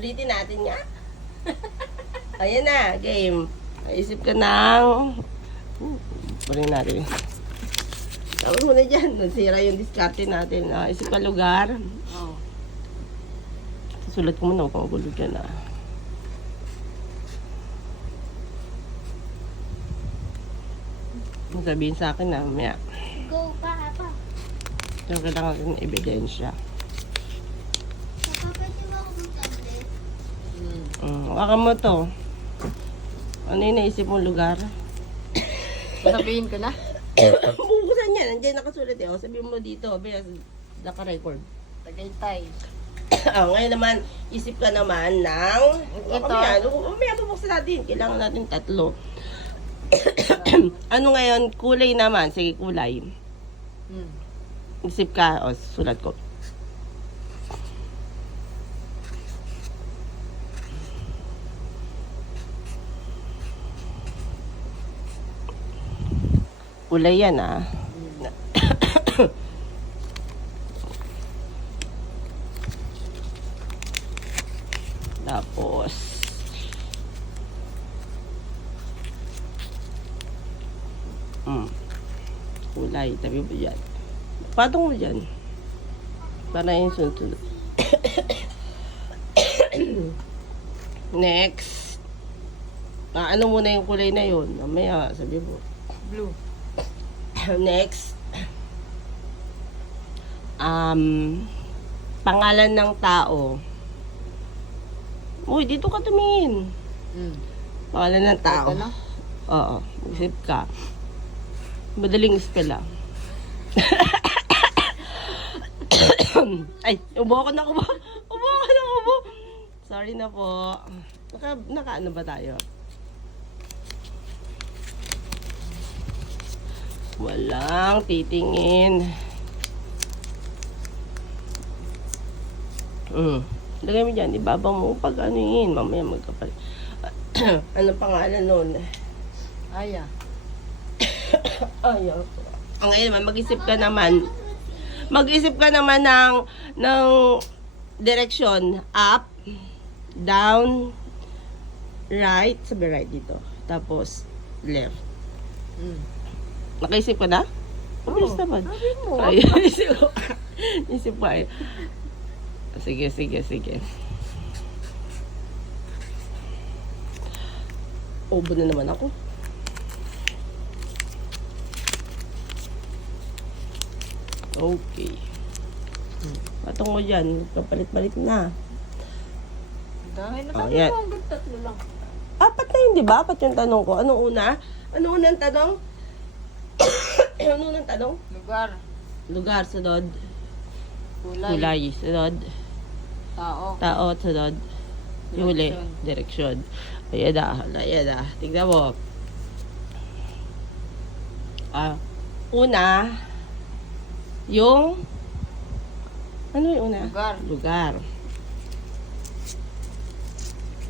Ulitin natin nga. Ayan na, game. Naisip ka ng... Parin natin. Tapos muna dyan. Nasira yung diskarte natin. Isip ka lugar. Oh. Sulat ko muna. Huwag kang magulo dyan Sabihin sa akin na maya. Go, Papa. Pero kailangan natin ng ebidensya. Papa, pwede ba ako mag-tablet? Waka mo to. Ano yung naisip mong lugar? Sabihin ko na. Bubuksan yan. Nandiyan nakasulat eh. Sabihin mo dito. Naka-record. Tagaytay. Ngayon naman, isip ka naman ng... Ito. May bubuksan natin. Kailangan natin 3. Ano ngayon? Kulay naman. Sige, kulay. Isip ka. O, sulat ko. Kulay yan Tapos kulay, tabi mo dyan. Patong mo dyan. Para yung sunod. Next. Ano muna yung kulay na yun? Mamaya, sabi mo. Blue. Next. Pangalan ng tao. Uy, dito ka tumingin. Pangalan ng tao. Ito na? Oo, isip ka. Madaling spell Ay, ubo ako na ubo. Ubo ako na ubo. Sorry na po. Naka ano ba tayo? Walang titingin. Lagay mo dyan, ibaba mo pag ano yun. Mamaya magkapalit. Ano pangalan nun? Aya. Ayaw. Ngayon naman, mag-isip ka naman ng direksyon. Up, down, right. Sabi right dito. Tapos, left. Nakaisip ka na? Mabilis naman. Sabi mo. Ay, isip ko ay. Sige. Obo na naman ako. Okay. Patong mo dyan. Kapalit-palit na. Dahil yan. mo hanggang 3 lang. 4 na yun, di ba? 4 yung tanong ko. Anong una? Anong unang tanong? Anong unang tanong? Lugar. Lugar, sunod. Kulay. Kulay, sunod. Tao. Tao, sunod. Yung huli, direksyon. Ayan na. Tignan mo. Una, yung... Ano yung una? Lugar. Lugar.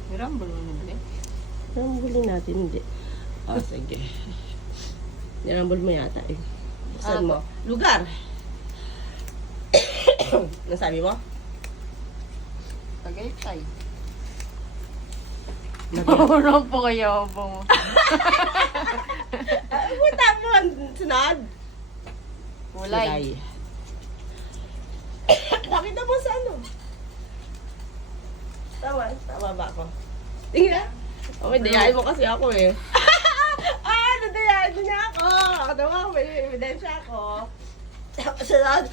Hirambol mo na Anong huli natin? Hindi. Sige. Nirambol mo yata eh. Buksan mo. Lugar. Nasabi mo? Tagaytay. Marunong po kayo po mo. Punta mo. Sunod. Kulay. Nakita mo sa ano? Tama ba ako? Tingnan na. Dayain mo kasi ako eh. Nadayain mo niya ako. Tama, may ebidensya ako. Sunod.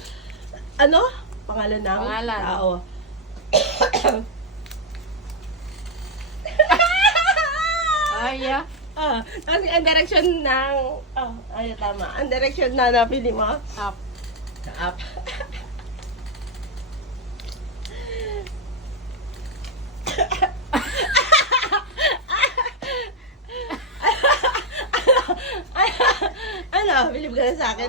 Ano? Pangalan ng tao. Aya. Tapos ang direction ng... tama. Ang direction na napili mo? Up. Up. Ano? Bilib ka na sa akin.